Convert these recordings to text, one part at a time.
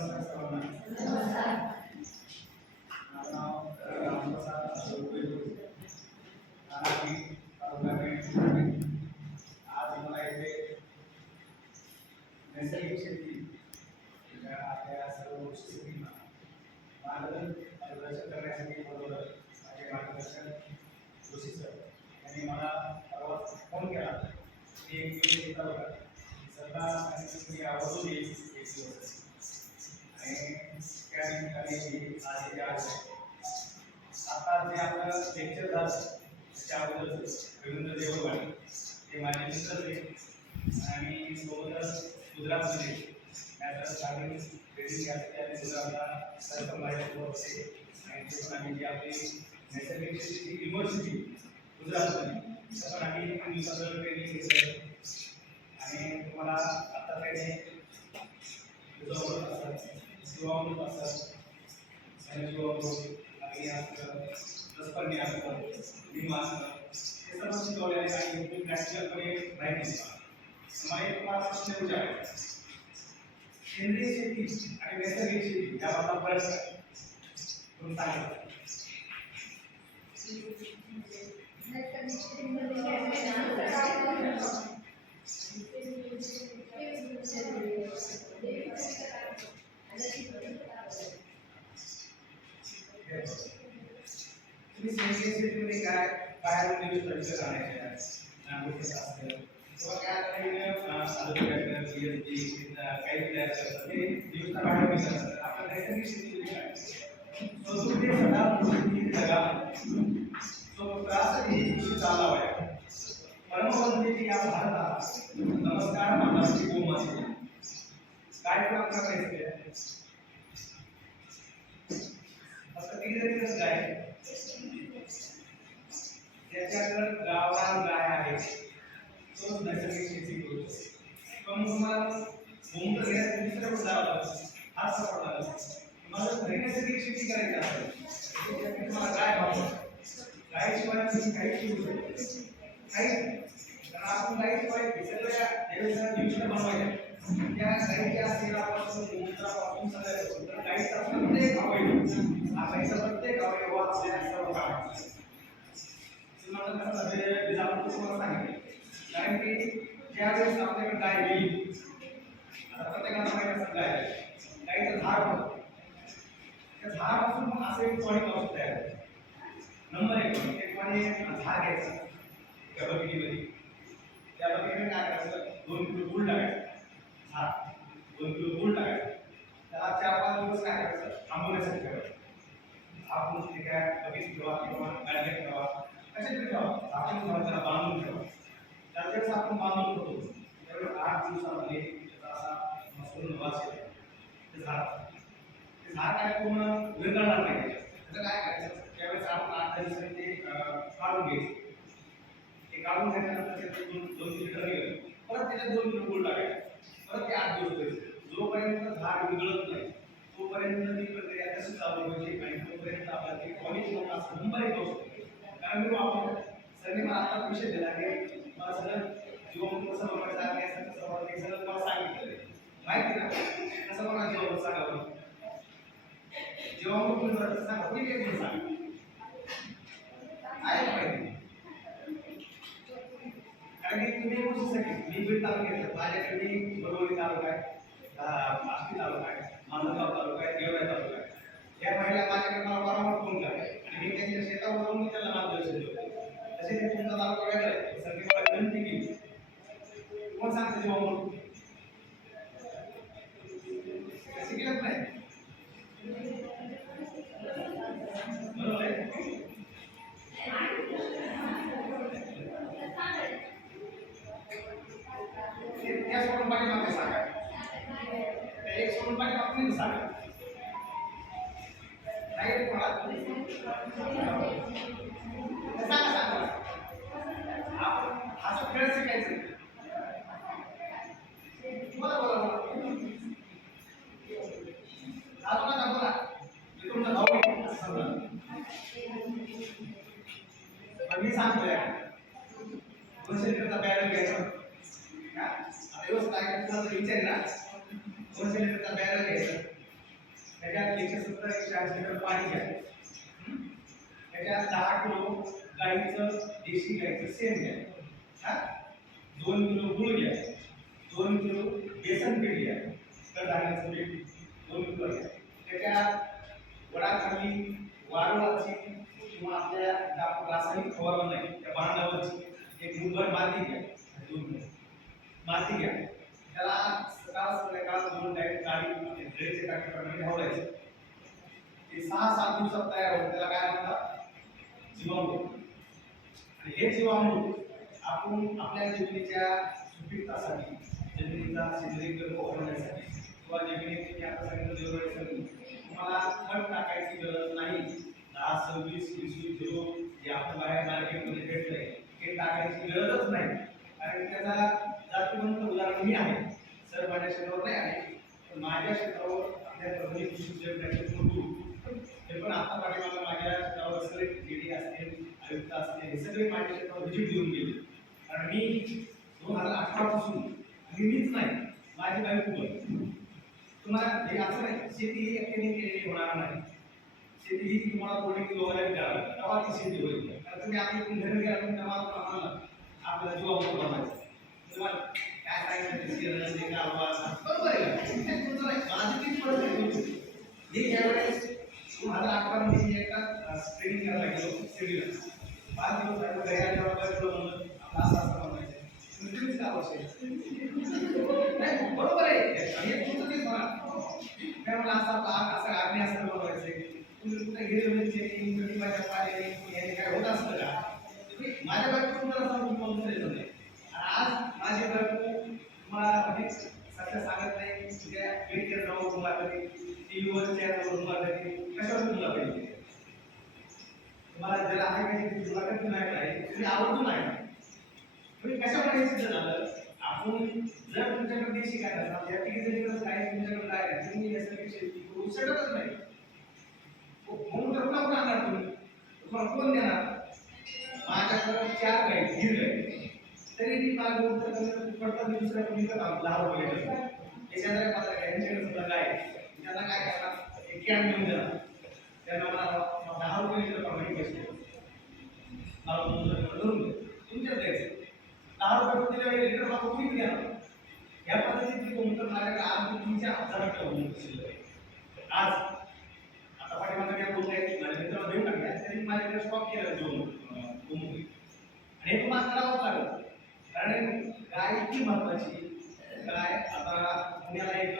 नमस्कार सर्वांना. माझं नाव रामप्रसाद अशोक बेलूर. आणि तालुका पेठ. आज मला इथे नैसर्गिक शेती या आपल्या सर्व गोष्टींना मार्गदर्शन करण्यासाठी बरोबर माझे मार्गदर्शक जोशी सर यांनी मला परवा फोन केला की एक दिवस येता बघा सध्या आणि तुम्ही आवर्जून येईल एक दिवस आणि त्या निमित्ताने आज इथे आलो. आता जे आपलं लेक्चर झालं त्याबद्दल रवींद्र देववाणी ते माझे मित्र होते आणि सोबतच गुजरातमध्ये नॅशनल स्टार्टिंग ट्रेनिंग घ्यायसाठी आणि गुजरातला सरकंबाळ्यासोबत होते आणि ते पण आम्ही जी आपली नैसर्गिक शेती युनिव्हर्सिटी गुजरातमध्ये पण आम्ही दिवसाचं ट्रेनिंग घेतलं आणि तुम्हाला आता त्याने असतात शिवामृत असतात जीवामृत आणि असतं रसपणी असतं विमा असतं हे सर्व शिकवलेले आणि खूप नॅचरलपणे राहील. मला एक तुम्हाला प्रश्न विचारायचा सेंद्रिय शेती आणि नैसर्गिक शेती याबद्दल फरक काय तुम्ही सांगा. तुम्ही सेंद्रिय शेतीमध्ये काय बाहेरून निवडून राहण्याचे असतं किंवा काय काही तयार करतात ते दिवसा बाहेर मिळतात. आपण नैसर्गिक शेतीमध्ये काय स्वतंत्र सदा पृथ्वी जगा तो त्रासही चालला आहे. परमपंथी या भारतात नमस्कार मानवाची गोमाते काय पण आपल्या करायचे असं कितीतरी कसं काय त्याच्याकडे गावरान गाय आहे तो नैसर्गिक शेती करू शकतो. पण तुम्हाला गोमूत्र घेण्यासाठी दुसऱ्या पण जावं लागतं हाच सापडला तुम्हाला घरी नैसर्गिक शेती करायची असेल तुम्हाला गाय भाव गायशिवाय तुम्ही काही शिकू शकतो काही कारण आपण गायशिवाय सगळ्या देवाच्या दिवशी बनवायचे त्या गायीच्या शेणापासून गोमूत्रापासून सगळं तर गायीचा प्रत्येक अवयव हा गायीचा प्रत्येक अवयव आपल्या सर्व कामाचा तुम्हाला कसं आपण तुम्हाला सांगितलं कारण की ज्यावेळेस आपल्याकडे गाय गेली आता प्रत्येकाला माहिती असतं गायचं झाड होतं त्या झाडापासून असं एक पाणी पाऊस तयार होतं. नंबर एक पाणी झाड घ्यायचं त्या बकेटीमध्ये त्या बकेटीमध्ये काय करायचं 2 किलो गुळ टाकायचं झाड 2 किलो गुळ टाकायचं त्याला 4-5 दिवस काय करायचं थांबवण्यासाठी ठेवायचं. आपण ते काय बकेट ठेवा किंवा गाडीत ठेवा कशात ठेवा आपण त्याला बांधून ठेवा त्यावेळेस आपण बांधून ठेवतो त्यावेळेस 8 दिवसामध्ये त्याचा असा मस्त वास येतो. ते झाड काय पूर्ण विरघळणार नाही त्याचं काय करायचं त्यावेळेस आपण 8 दिवसांनी ते काढून घ्यायचं. ते काढून घेतल्यानंतर त्याचे 2 लिटर निघेल परत त्याच्यात 2 किलो गुळ टाकायचं परत ते 8 दिवस करायचं जोपर्यंत झाड विरघळत नाही तोपर्यंत ती प्रक्रिया कशी चालू व्हायची आणि तोपर्यंत आपल्याला ते क्वालिटी नंबर एक होऊ शकते. कारण मी आपण सगळे मला आता विषय दिला की मला सगळं जीवन कसं बनवायचं आहे कसं बनवायचं सगळं मला सांगितलं माहिती ना कसं बनवायचं जीवन सांगा बरं जेव्हा तुम्ही बरं सांगा कुणी एक सांगा आहे का माहिती कारण की तुम्ही गोष्टीसाठी मी बीड तालुक्यात माझ्याकडे बरोबरी तालुका आहे आष्टी तालुका आहे मानगाव तालुका आहे देवळा तालुका आहे या महिला माझ्याकडे मला वारंवार फोन करते आणि मी त्यांच्या शेतावर जाऊन त्यांना मार्गदर्शन देतो. तसे ते तुमचा तालुका वेगळा आहे सगळी मला विनंती केली कोण सांगते जेव्हा म्हणून शिकलत नाही बरोबर आहे. त्या सोडून पाठीमागे सांगा त्या एक सोडून पाठीमागे सांगा नाही तुम्हाला सांगा सांगा आपण असं खेळ शिकायचं बोला बोला बोला बोला बोला मी तुमचा भाऊ मी सांगतोय 200 लिटरचा बॅरल घ्यायचा आता व्यवस्थित काय तुला विचार ना 200 लिटरचा बॅरल घ्यायचा 170 180 लिटर पाणी घ्या. त्याच्यात 10 किलो गाईचं देशी गाईचं शेण घ्या. हा 2 किलो गूळ घ्या. 2 किलो बेसन पीठ घ्या. कडधान्याचं पीठ 2 किलो घ्या. त्याच्यात वडाखाली वारुळाची किंवा आपल्या रासायनिक फवारणी नाही त्या भांडावरची एक मुठभर माती घ्या. 2 किलो माती घ्या. त्याला सकाळ संध्याकाळ 2 टाइम काढी ड्रेनचे टाकीप्रमाणे ढवळायचं. ते 6-7 दिवसात तयार होतं. त्याला काय म्हणतात? जीवामृत. आणि हे जीवामृत आपण आपल्या जमिनीच्या सुपीकतासाठी, जमिनीचा सेंद्रिय गर्भ वाढवण्यासाठी किंवा जमिनीची आता सांगितलं देवरासाठी तुम्हाला खत टाकायची गरज नाही. 10, 26, 20 जे आपण बाहेर मार्केटमध्ये भेटलंय हे टाकायची गरजच नाही. कारण त्याचा जातीवंत उदाहरण मी आहे. सर माझ्या क्षेत्रावर नाही आहे, पण माझ्या क्षेत्रावर आपल्या परभणी कृषी विद्यापीठाचे ते पण आता पाठीमागे माझ्या क्षेत्रावर सगळे जेडी असतील, आयुक्त असतील, हे सगळे माझ्या क्षेत्रावर व्हिजिट देऊन गेले. कारण मी 2018 पासून मीच नाही, माझी बायको पण तुम्हाला हे असं नाही शेती ही एकट्याने केलेली होणार नाही. शेती ही तुम्हाला कोणी दोघांना विचारावं तेव्हा ती शेती होईल. कारण तुम्ही आपली घरी गेला तुम्ही आम्हाला आपल्याला जीवावर बनवायचं तुम्हाला काय सांगितलं बरोबर आहे का? माझी तीच परिस्थिती मी यावेळेस 2018 मध्ये एका ट्रेनिंग करायला गेलो शिर्डीला. 5 दिवस झाले घरी आल्यावर काय म्हणलं आपला असं बनवायचं तुम्हीच का आवश्यक नाही बरोबर आहे. हे तुमचं तेच म्हणा काय म्हणलं असं आग्ने असं बनवायचं तुम्ही कुठे गेले म्हणजे माझ्या पाहिजे हे काय होत असतं का? माझ्या बायको तुम्हाला सांगून बोलून नाही. आज माझी बायको तुम्हाला कधी सत्य सांगत नाही. तुझ्या मीडियावर जाऊन तुम्हाला कधी टीव्हीवर चॅनलवर तुम्हाला कधी कशावर तुम्हाला कधी तुम्हाला ज्याला आहे काही तुला कधी नाही काय तुम्ही आवडतो नाही तुम्ही कशामुळे सिद्ध झालं. आपण जर तुमच्याकडे देशी काय असतात या ठिकाणी काय तुमच्याकडे काय आहे तुम्ही यासाठी शेती करू शकतच नाही. म्हणून तर पुन्हा पुन्हा आणणार तुम्हाला कोण देणार? माझ्याकडे 4 गाई गीर गाई तरी ती मला गोष्ट पडतात दुसऱ्या कोणी तर 10 रुपये लिटर त्याच्या जरा माझ्या गायींच्याकडे सुद्धा गाय त्यांना काय करणार एक कॅन घेऊन देणार त्यांना मला 10 रुपये लिटर प्रमाणे पैसे धरून तुमच्याच द्यायचं 10 रुपये दिले लिटर मला कोणी देणार. या पद्धतीने कोणतं माझ्याकडे आज 3,000 शिल्लक आज आता पाठीमागे काय बोलता येईल माझ्या मित्राला देऊन टाकल्या त्यांनी माझ्याकडे स्टॉक केला दोन आणि हे तुम्हाला करावंच लागेल. कारण गायची महत्वाची गाय आता पुण्याला एक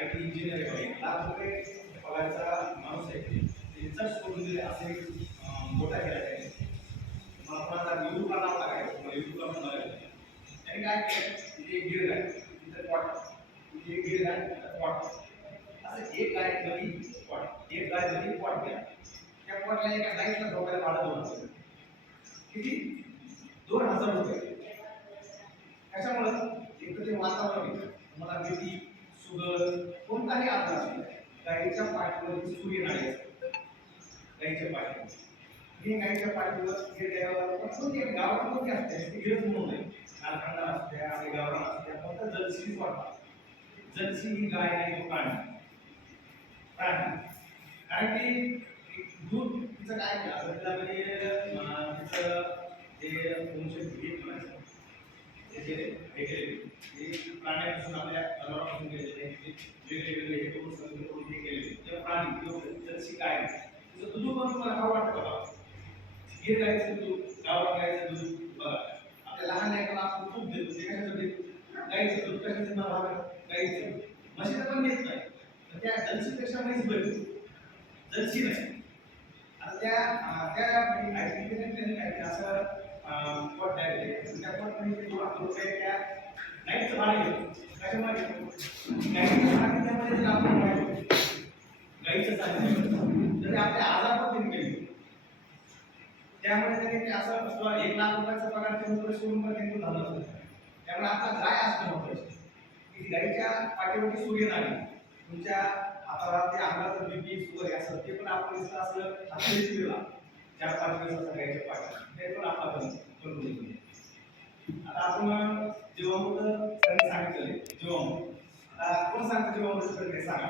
IT इंजिनियर आहे 1 लाख रुपये पगारचा माणूस आहे त्यांचा सोडून दिले असे मोठा केला त्याने मला कोणाला युट्यूबला नाव टाकायचं युट्यूबला पण बघायचं त्यांनी काय केलं तिथे गिर गाय तिथे पॉट तिथे गिर गाय पॉट असं एक गाय मध्ये पॉट एक गाय मध्ये पॉट केला. त्या पॉटला एका गायीला झोपायला भाडं 2,000 किती 2,000 रुपये. कशामुळे एक तर ते वातावरण तुम्हाला बीपी शुगर कोणताही आजार असतो गाईच्या पाठीवरती सूर्यनाडी असते. गाईच्या पाठीवर हे गाईच्या पाठीवर हे कोणती गावरान कोणती असते ती गिरज म्हणून नाही कारखाना असते आणि गावरान असते फक्त जर्सीच वाटतात. जर्सी ही गाय नाही तो प्राणी कारण की दूध तिचं काय केलं त्यामध्ये तिचं जे 220 म्हणायचं त्याचे वेगळे प्राण्यापासून आपल्या जनावरांपासून गेलेले वेगवेगळे हे करून सगळे करून हे केलेले तेव्हा प्राणी जर्सी गाय तिचं दूध पण तुम्हाला खाऊ वाटतं बघा. गिर गायचं दूध गावरान गायचं दूध बघा आपल्या लहान लेकरांना आपण तूप देतो ते कशासाठी गाईचं दूध कशाचं नाव गाईचं म्हशीचं पण देत नाही तर त्या जर्सीपेक्षा म्हैस बरी जर्सी नाही. आता त्या त्यांनी काय असं पॉट तयार केले त्या पॉटमध्ये 2,000 रुपये त्या गाईचं भाडं घेतो. कशामुळे घेतो गाईचं भाडं त्यामध्ये जर आपण गाईचं चाललं तर आपले आजार पण त्यांनी केले त्यामुळे त्यांनी ते असं 1 लाख रुपयाचा पगार ते रुपये सोडून पण त्यांनी झालं होतं. त्यामुळे आपला गाय असणं महत्वाचं की गाईच्या पाठीवरती सूर्यनाडी तुमच्या आता ते अंगाचं बीपी शुगर असं ते पण आपण असं हाताने पिळला 4-5 दिवसाचा गाईच्या पाठी ते पण आपला करून आता आपण जीवामृत त्यांनी सांगितले जीवामृत आता कोण सांगतं जीवामृत सांगा